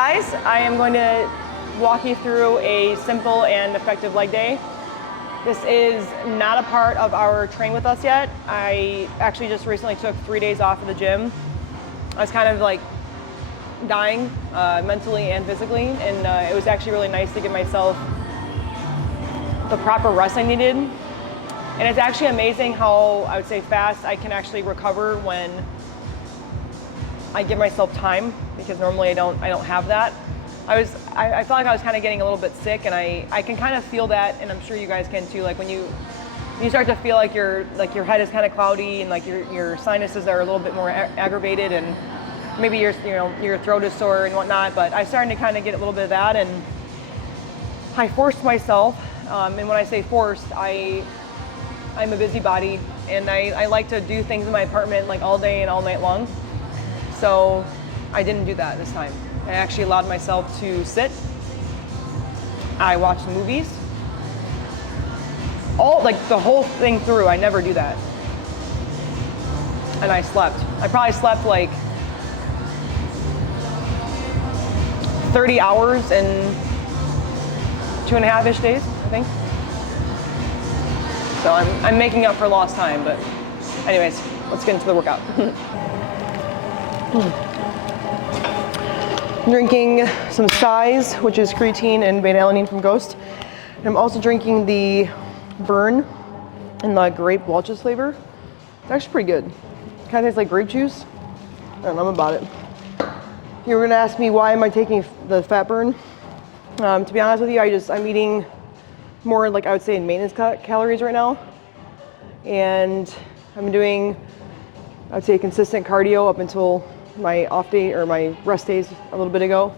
guys, I am going to walk you through a simple and effective leg day. This is not a part of our Train With Us yet. I actually just recently took 3 days off of the gym. I was kind of like dying mentally and physically, and it was actually really nice to give myself the proper rest I needed. And it's actually amazing how, I would say, fast I can actually recover when I give myself time, because normally I don't have that. I felt like I was kind of getting a little bit sick, and I can kind of feel that, and I'm sure you guys can too. Like when you start to feel like your head is kind of cloudy, and like your sinuses are a little bit more aggravated, and maybe your throat is sore and whatnot. But I started to kind of get a little bit of that, and I forced myself. And when I say forced, I'm a busybody, and I like to do things in my apartment like all day and all night long. So I didn't do that this time. I actually allowed myself to sit. I watched movies. The whole thing through, I never do that. And I slept. I probably slept like 30 hours in 2.5-ish days, I think. So I'm making up for lost time, but anyways, let's get into the workout. I'm drinking some Size, which is creatine and beta-alanine from Ghost. And I'm also drinking the Burn in the grape Welch's flavor. It's actually pretty good. Kind of tastes like grape juice. I don't know about it. You were gonna ask me why am I taking the Fat Burn? To be honest with you, I'm eating more like I would say in maintenance calories right now. And I'm doing, I would say, consistent cardio up until my off day or my rest days a little bit ago.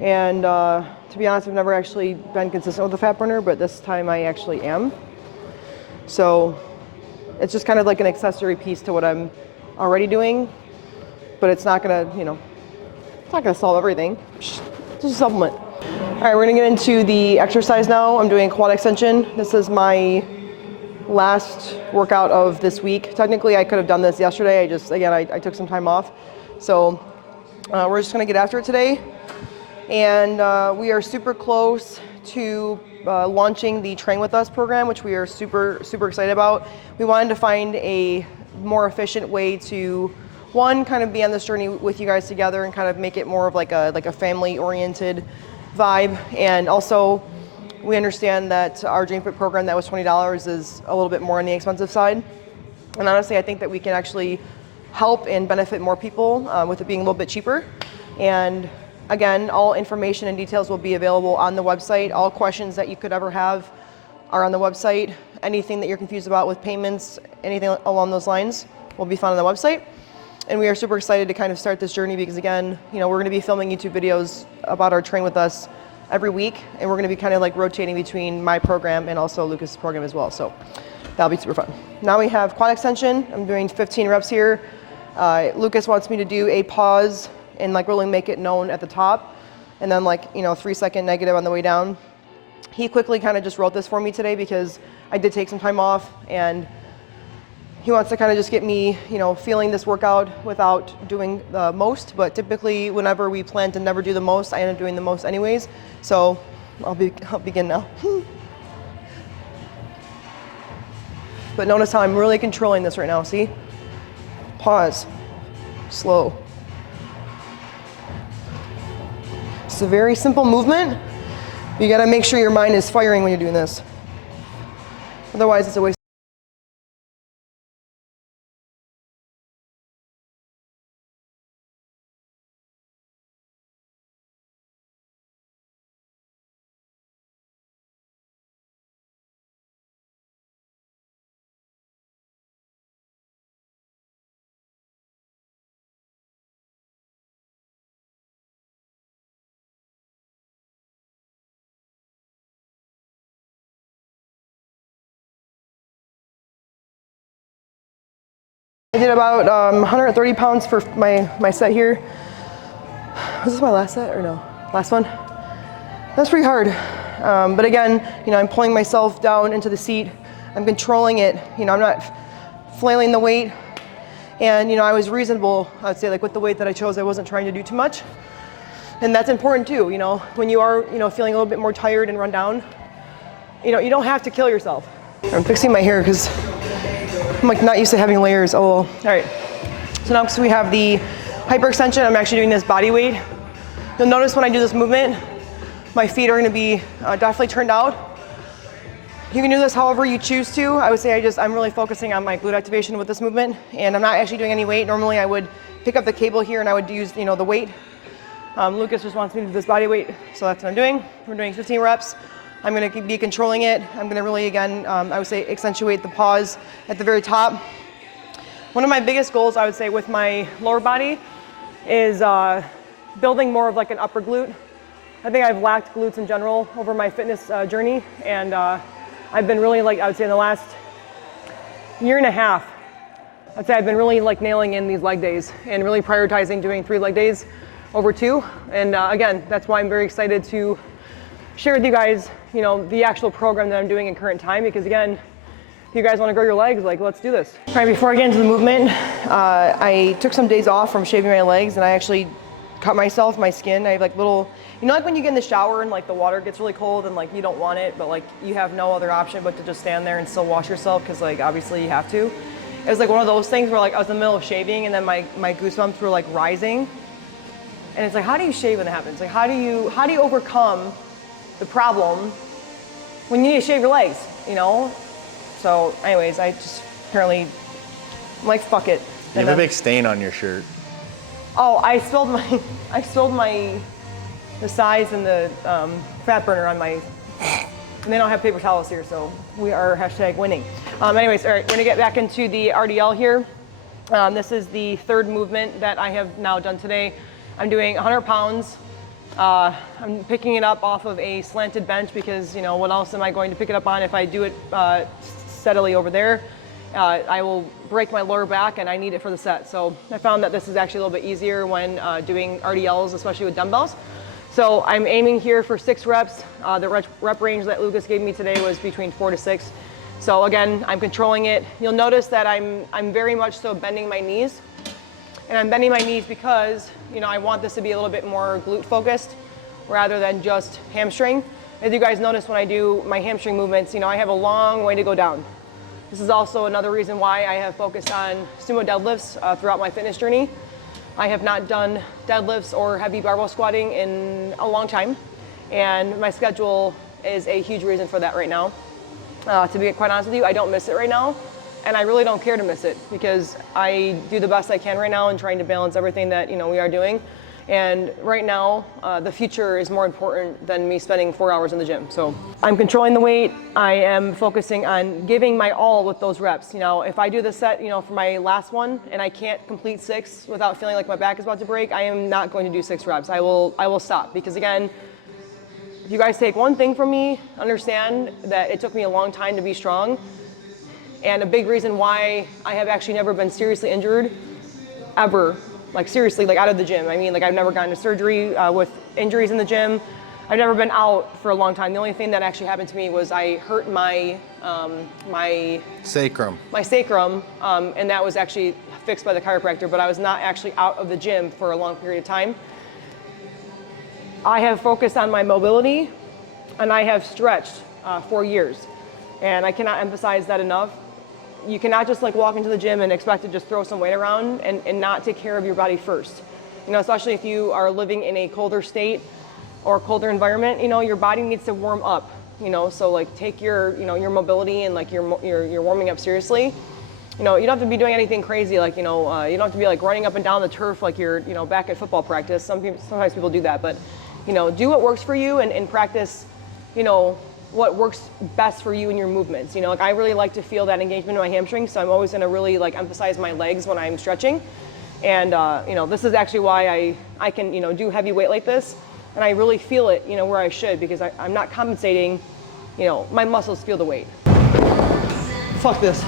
And to be honest, I've never actually been consistent with the Fat Burner, but this time I actually am. So it's just kind of like an accessory piece to what I'm already doing, but it's not gonna, it's not gonna solve everything. It's just a supplement. All right, we're gonna get into the exercise now. I'm doing quad extension. This is my last workout of this week. Technically, I could have done this yesterday. I took some time off. So we're just gonna get after it today. And we are super close to launching the Train With Us program, which we are super, super excited about. We wanted to find a more efficient way to, one, kind of be on this journey with you guys together and kind of make it more of like a family-oriented vibe. And also, we understand that our Gymshark program that was $20 is a little bit more on the expensive side. And honestly, I think that we can actually help and benefit more people with it being a little bit cheaper. And again, all information and details will be available on the website. All questions that you could ever have are on the website. Anything that you're confused about with payments, anything along those lines will be found on the website. And we are super excited to kind of start this journey because again, we're gonna be filming YouTube videos about our Train With Us every week, and we're gonna be kind of like rotating between my program and also Lucas's program as well. So that'll be super fun. Now we have quad extension. I'm doing 15 reps here. Lucas wants me to do a pause and like really make it known at the top, and then 3-second negative on the way down. He quickly kind of just wrote this for me today because I did take some time off, and he wants to kind of just get me, feeling this workout without doing the most. But typically, whenever we plan to never do the most, I end up doing the most anyways. So I'll begin now. But notice how I'm really controlling this right now. See? Pause. Slow. It's a very simple movement. You gotta make sure your mind is firing when you're doing this. Otherwise, it's a waste. I did about 130 pounds for my set here. Was this my last set or no? Last one? That's pretty hard. But again, I'm pulling myself down into the seat. I'm controlling it. I'm not flailing the weight. And I was reasonable, I'd say, like with the weight that I chose. I wasn't trying to do too much. And that's important too, you know, when you are, you know, feeling a little bit more tired and run down, you know, you don't have to kill yourself. I'm fixing my hair because I'm like not used to having layers. Oh, well. All right. So now because we have the hyperextension, I'm actually doing this body weight. You'll notice when I do this movement, my feet are gonna be definitely turned out. You can do this however you choose to. I would say I'm really focusing on my glute activation with this movement, and I'm not actually doing any weight. Normally I would pick up the cable here and I would use, you know, the weight. Lucas just wants me to do this body weight, so that's what I'm doing. We're doing 15 reps. I'm gonna be controlling it. I'm gonna really, again, I would say accentuate the pause at the very top. One of my biggest goals, I would say, with my lower body is building more of like an upper glute. I think I've lacked glutes in general over my fitness journey, and I've been really, like, I would say in the last year and a half, I'd say I've been really like nailing in these leg days and really prioritizing doing 3 leg days over 2. And again, that's why I'm very excited to share with you guys, you know, the actual program that I'm doing in current time, because again, if you guys want to grow your legs, like, let's do this. All right, before I get into the movement, I took some days off from shaving my legs, and I actually cut myself, my skin. I have like little, you know, like when you get in the shower and like the water gets really cold and like you don't want it, but like you have no other option but to just stand there and still wash yourself because like obviously you have to. It was like one of those things where like I was in the middle of shaving and then my goosebumps were like rising. And it's like, how do you shave when that happens? Like, how do you overcome the problem when you need to shave your legs, you know? So anyways, I just apparently, I'm like, fuck it. You have a big stain on your shirt. Oh, I spilled the size and the fat burner on my, and they don't have paper towels here, so we are #winning. Anyways, all right, we're gonna get back into the RDL here. This is the 3rd movement that I have now done today. I'm doing 100 pounds. I'm picking it up off of a slanted bench because, you know, what else am I going to pick it up on if I do it steadily over there? I will break my lower back and I need it for the set. So I found that this is actually a little bit easier when doing RDLs, especially with dumbbells. So I'm aiming here for 6 reps. The rep range that Lucas gave me today was between 4 to 6. So again, I'm controlling it. You'll notice that I'm very much so bending my knees. And I'm bending my knees because, you know, I want this to be a little bit more glute focused rather than just hamstring. As you guys notice when I do my hamstring movements, you know, I have a long way to go down. This is also another reason why I have focused on sumo deadlifts throughout my fitness journey. I have not done deadlifts or heavy barbell squatting in a long time, and my schedule is a huge reason for that right now. To be quite honest with you, I don't miss it right now, and I really don't care to miss it because I do the best I can right now in trying to balance everything that, you know, we are doing. And right now, the future is more important than me spending 4 hours in the gym. So I'm controlling the weight. I am focusing on giving my all with those reps. You know, if I do the set, you know, for my last one and I can't complete 6 without feeling like my back is about to break, I am not going to do 6 reps. I will stop because again, if you guys take one thing from me, understand that it took me a long time to be strong. And a big reason why I have actually never been seriously injured ever. Like seriously, like out of the gym. I mean, like I've never gotten to surgery with injuries in the gym. I've never been out for a long time. The only thing that actually happened to me was I hurt my sacrum. My sacrum, and that was actually fixed by the chiropractor, but I was not actually out of the gym for a long period of time. I have focused on my mobility, and I have stretched for years. And I cannot emphasize that enough. You cannot just like walk into the gym and expect to just throw some weight around and not take care of your body first. You know, especially if you are living in a colder state or a colder environment, you know, your body needs to warm up, you know, so like take your, you know, your mobility and like your warming up seriously. You know, you don't have to be doing anything crazy, like, you know, you don't have to be like running up and down the turf like you're, you know, back at football practice. Sometimes people do that, but, you know, do what works for you and practice, you know, what works best for you and your movements. You know, like I really like to feel that engagement in my hamstrings, so I'm always gonna really like emphasize my legs when I'm stretching. And you know, this is actually why I can, you know, do heavy weight like this, and I really feel it, you know, where I should, because I'm not compensating, you know, my muscles feel the weight. Fuck this.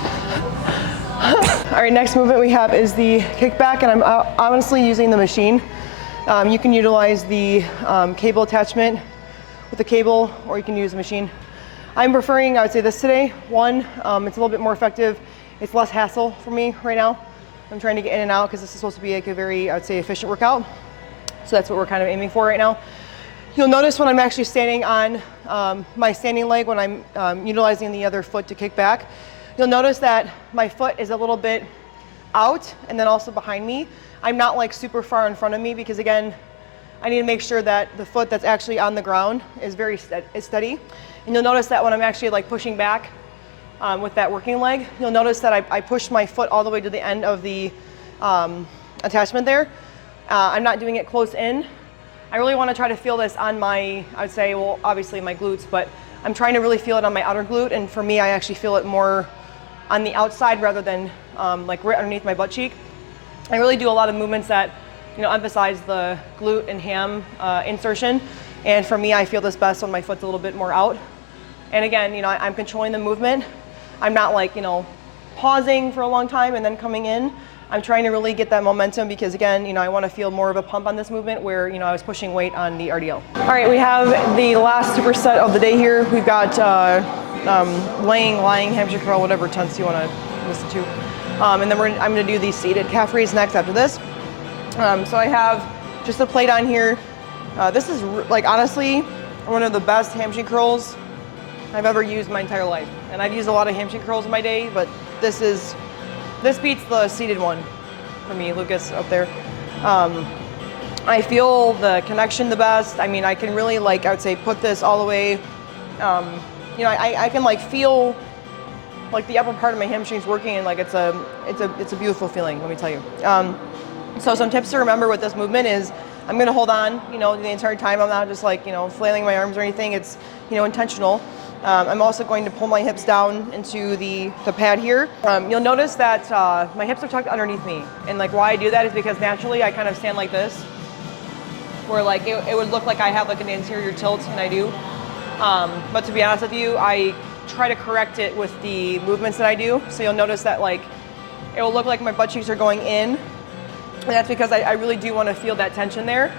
All right, next movement we have is the kickback, and I'm honestly using the machine. You can utilize the cable attachment with the cable, or you can use the machine. I'm preferring, I would say this today. One, it's a little bit more effective. It's less hassle for me right now. I'm trying to get in and out because this is supposed to be like a very, I would say, efficient workout. So that's what we're kind of aiming for right now. You'll notice when I'm actually standing on my standing leg, when I'm utilizing the other foot to kick back, you'll notice that my foot is a little bit out and then also behind me. I'm not like super far in front of me because again, I need to make sure that the foot that's actually on the ground is very steady. And you'll notice that when I'm actually like pushing back with that working leg, you'll notice that I push my foot all the way to the end of the attachment there. I'm not doing it close in. I really want to try to feel this on my, I would say, well, obviously my glutes, but I'm trying to really feel it on my outer glute. And for me, I actually feel it more on the outside rather than like right underneath my butt cheek. I really do a lot of movements that, you know, emphasize the glute and ham insertion. And for me, I feel this best when my foot's a little bit more out. And again, you know, I'm controlling the movement. I'm not like, you know, pausing for a long time and then coming in. I'm trying to really get that momentum because again, you know, I want to feel more of a pump on this movement where, you know, I was pushing weight on the RDL. All right, we have the last superset of the day here. We've got lying hamstring curl, whatever tense you want to listen to. And then I'm going to do the seated calf raise next after this. So I have just a plate on here. This is like honestly one of the best hamstring curls I've ever used my entire life. And I've used a lot of hamstring curls in my day, but this beats the seated one for me, Lucas up there. I feel the connection the best. I mean, I can really like, I would say put this all the way, you know, I can like feel like the upper part of my hamstrings working and like it's a beautiful feeling, let me tell you. So some tips to remember with this movement is I'm gonna hold on, you know, the entire time. I'm not just like, you know, flailing my arms or anything. It's, you know, intentional. I'm also going to pull my hips down into the pad here. You'll notice that my hips are tucked underneath me. And like why I do that is because naturally I kind of stand like this, where like it would look like I have like an anterior tilt, and I do. But to be honest with you, I try to correct it with the movements that I do. So you'll notice that like it will look like my butt cheeks are going in. And that's because I really do want to feel that tension there.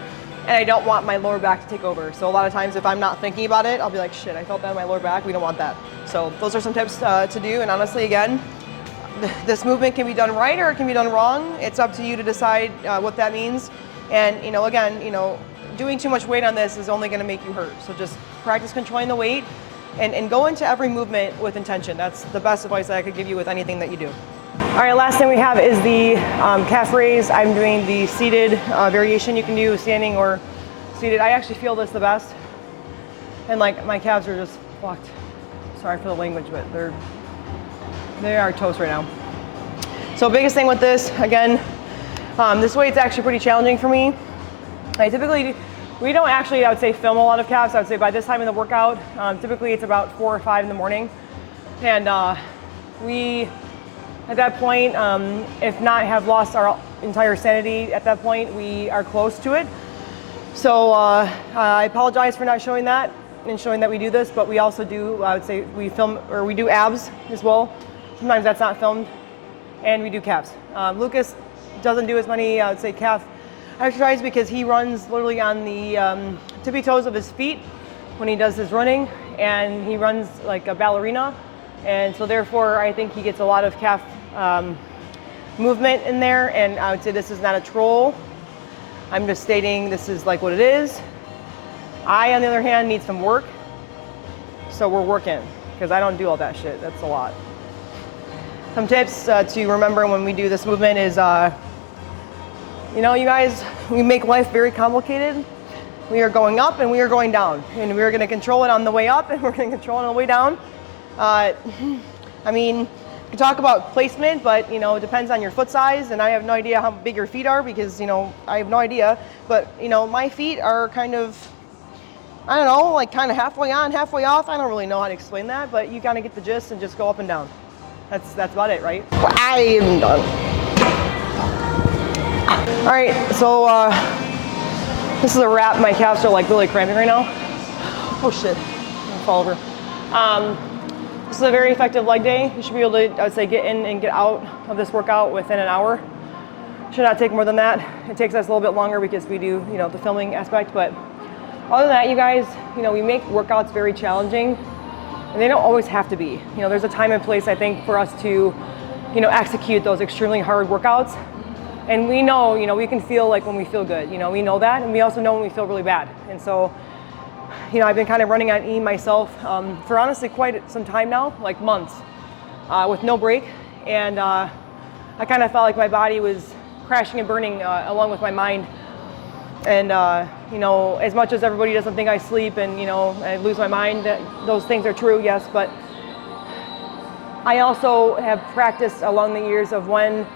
And I don't want my lower back to take over. So a lot of times if I'm not thinking about it, I'll be like, shit, I felt that in my lower back. We don't want that. So those are some tips to do. And honestly, again, this movement can be done right or it can be done wrong. It's up to you to decide what that means. And, you know, again, you know, doing too much weight on this is only going to make you hurt. So just practice controlling the weight and go into every movement with intention. That's the best advice that I could give you with anything that you do. All right, last thing we have is the calf raise. I'm doing the seated variation. You can do standing or seated. I actually feel this the best. And like my calves are just fucked. Sorry for the language, but they are toast right now. So biggest thing with this, again, this weight's actually pretty challenging for me. We don't actually, I would say, film a lot of calves. I would say by this time in the workout, typically it's about 4 or 5 in the morning. And we, at that point, if not have lost our entire sanity at that point, we are close to it. So I apologize for not showing that and showing that we do this, but we also do, I would say, we film, or we do abs as well. Sometimes that's not filmed, and we do calves. Lucas doesn't do as many, I would say, calf exercises because he runs literally on the tippy toes of his feet when he does his running, and he runs like a ballerina. And so therefore, I think he gets a lot of calf movement in there, and I would say this is not a troll. I'm just stating this is like what it is. I, on the other hand, need some work, so we're working, because I don't do all that shit. That's a lot. Some tips to remember when we do this movement is, you know, you guys, we make life very complicated. We are going up and we are going down, and we're going to control it on the way up and we're going to control it on the way down. I mean, you can talk about placement, but, you know, it depends on your foot size, and I have no idea how big your feet are because, you know, I have no idea. But, you know, my feet are kind of, I don't know, like kind of halfway on, halfway off. I don't really know how to explain that, but you kind of get the gist and just go up and down. That's about it, right? I am done. All right, so this is a wrap. My calves are like really cramping right now. Oh shit, I'm gonna fall over. This is a very effective leg day. You should be able to, I would say, get in and get out of this workout within an hour. Should not take more than that. It takes us a little bit longer because we do, you know, the filming aspect. But other than that, you guys, you know, we make workouts very challenging, and they don't always have to be. You know, there's a time and place, I think, for us to, you know, execute those extremely hard workouts. And we know, you know, we can feel like when we feel good, you know, we know that, and we also know when we feel really bad. And so, you know, I've been kind of running on E myself for honestly quite some time now, like months, with no break. And I kind of felt like my body was crashing and burning along with my mind. And, you know, as much as everybody doesn't think I sleep and, you know, I lose my mind, those things are true, yes, but I also have practiced along the years of when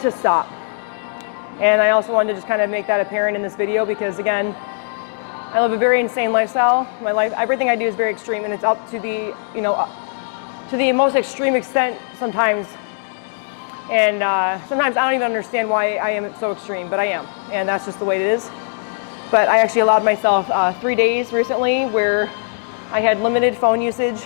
to stop. And I also wanted to just kind of make that apparent in this video because, again, I live a very insane lifestyle. My life, everything I do is very extreme, and it's up to the, you know, to the most extreme extent sometimes. And sometimes I don't even understand why I am so extreme, but I am, and that's just the way it is. But I actually allowed myself 3 days recently where I had limited phone usage,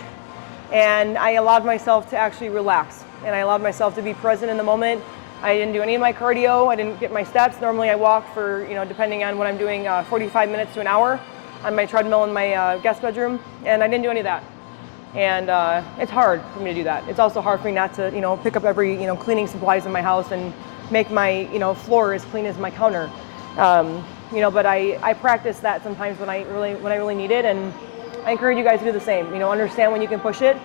and I allowed myself to actually relax, and I allowed myself to be present in the moment. I didn't do any of my cardio. I didn't get my steps. Normally I walk for, you know, depending on what I'm doing, 45 minutes to an hour on my treadmill in my guest bedroom, and I didn't do any of that. And it's hard for me to do that. It's also hard for me not to, you know, pick up every, you know, cleaning supplies in my house and make my, you know, floor as clean as my counter. You know, but I practice that sometimes when I really need it, and I encourage you guys to do the same. You know, understand when you can push it,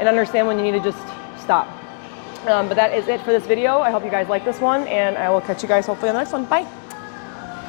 and understand when you need to just stop. But that is it for this video. I hope you guys like this one, and I will catch you guys hopefully on the next one. Bye.